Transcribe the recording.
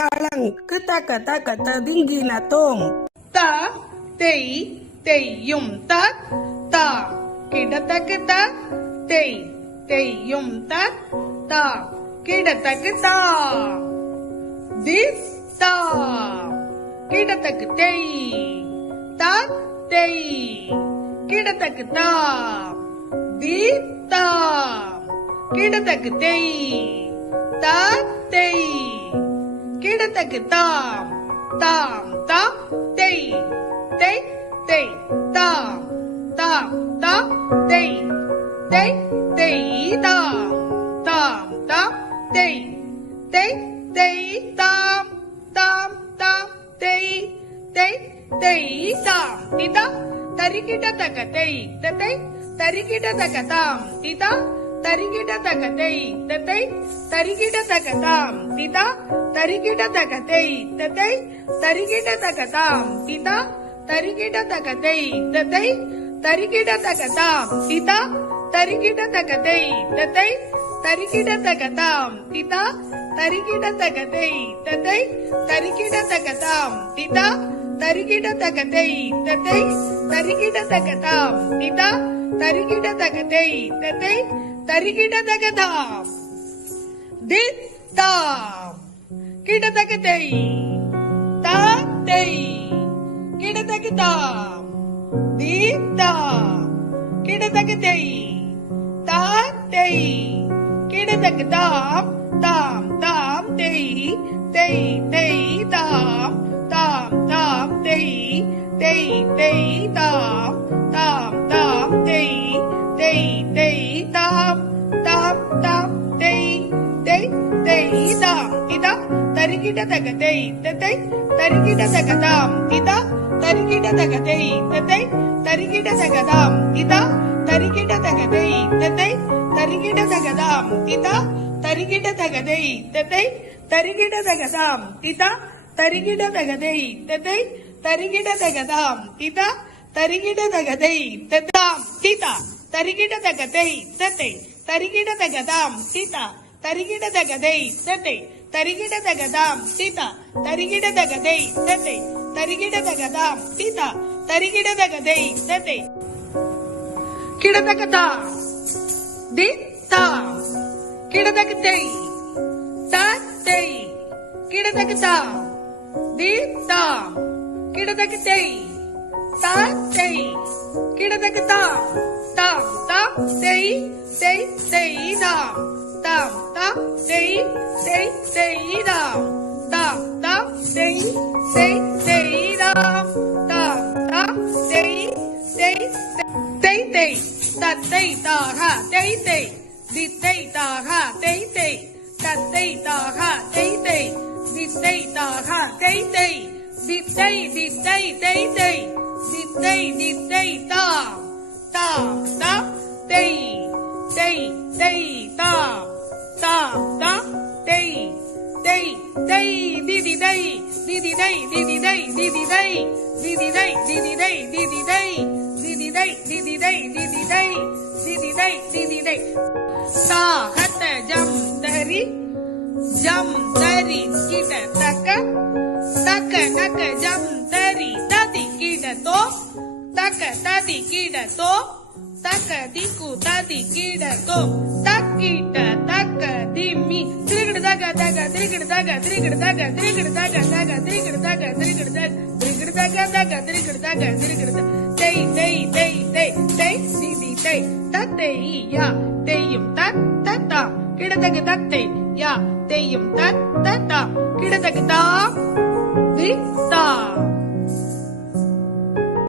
தாளங் தக்க தக்க ததிங்கின தோம் த தெய் தெய்யும் தத் தா கிடத்தக்கு த தெய் தெய்யும் தத் தா கிடத்தக்கு தா திஸ் தா கிடத்தக்கு தெய் தத் தெய் கிடத்தக்கு தா தி தா கிடத்தக்கு தெய் தத் தெய் கிடத்தக்கு தாம் தாம் தாம் தெய் தெய் தெய் தாம் தாம் தாம் தெய் தெய் தெய் தாம் தாம் தாம் தெய் தெய் தெய் தாம் தாம் தாம் தெய் தெய் தெய் தாம் திதா தரிகிட தக தெய் ததை தரிகிட தக தாம் திதா தரிகிட தக தெய் ததை தரிகிட தக தாம் திதா தரிகிட தக தெய் ததை தரிகிட தக தாம் திதா தரிகிட தக தெய் ததை தரிகிட தக தாம் திதா தரிகிட தக தெய் ததை தரிகிட தக தாம் திதா தரிகிட தக தெய் ததை தரிகிட தக தாம் திதா தரிகிட தக தெய் ததை தரிகிட தக தாம் திதா தரிகிட தக தெய் ததை தரிகிட தக தாம் தித் தாம் கிடதக தெய் தா தெய் கிடதக தாம் தித் தாம் கிடதக தெய் தா தெய் கிடதக தாம் தாம் தாம் தெய் தெய் தெய் தாம் தாம் தாம் தெய் தெய் தெய் தாம் தாம் தாம் தெய் தெய் தெய் தாம் தாம் தாம் தெய் தெய் தெய் தாம் திதா தரிகிட தக தெய் ததை தரிகிட தக தாம் திதா தரிகிட தக தெய் ததை தரிகிட தக தாம் திதா தரிகிட தக தெய் ததை தரிகிட தக தாம் திதா தரிகிட தக தெய் ததை தரிகிட தக தாம் திதா தரிகிட தக தெய் ததை தரிகிட தக தாம் திதா தரிகிட தக தெய் ததாம் திதா தரிகிட தக தெய் ததை தரிகிட தக தாம் திதா தரிகிட தக தெய் ததை தரிகிட தக தாம் திதா தரிகிட தக தெய் ததை தரிகிட தக தாம் திதா தரிகிட தக தெய் ததை கிடதக தாம் தி தாம் கிடதக தெய் தத் தெய் கிடதக தாம் தி தாம் கிடதக தெய் தத் தெய் கிடதக தாம் தாம் தாம் தெய் தெய் தெய் தாம் தாம் தாம் தெய் தெய் தெய் தாம் தாம் தாம் தெய் தெய் தெய் தாம் தாம் தாம் தெய் தெய் தெய் தெய் தத்தை தாஹ தெய் தெய் தித்தை தாஹ தெய் தெய் தத்தை தாஹ தெய் தெய் தித்தை தாஹ தெய் தெய் தித்தை தித்தை தெய் தெய் தித்தை தித்தை தாம் தாம் தாம் தெய் தெய் தெய் தாம் தாம் தாம் தெய் தெய் தெய் திதி தெய் திதி தெய் திதி தெய் திதி தெய் திதி தெய் திதி தெய் திதி தெய் திதி தெய் திதி தெய் திதி தெய் திதி தெய் திதி தெய் சா ஹத ஜம் தரி கிட தக்க தக்க தக்க ஜம் தரி ததி கிட தோ தக்க ததி கிட தோ தக்க திக்கு ததி கிட தோ தக்கிட்ட தக்க திம்மி திரிகிட தக தக திரிகிட தக திரிகிட தக திரிகிட தக தக திரிகிட தக திரிகிட தக திரிகிட தக தக திரிகிட தக திரிகிட தெய் தெய் தெய் தெய் தெய் திதி தெய் தத்தை யா தெய்யும் தத் தத்தா கிடதக தத்தை யா தெய்யும் தத் தத்தா கிடதக தா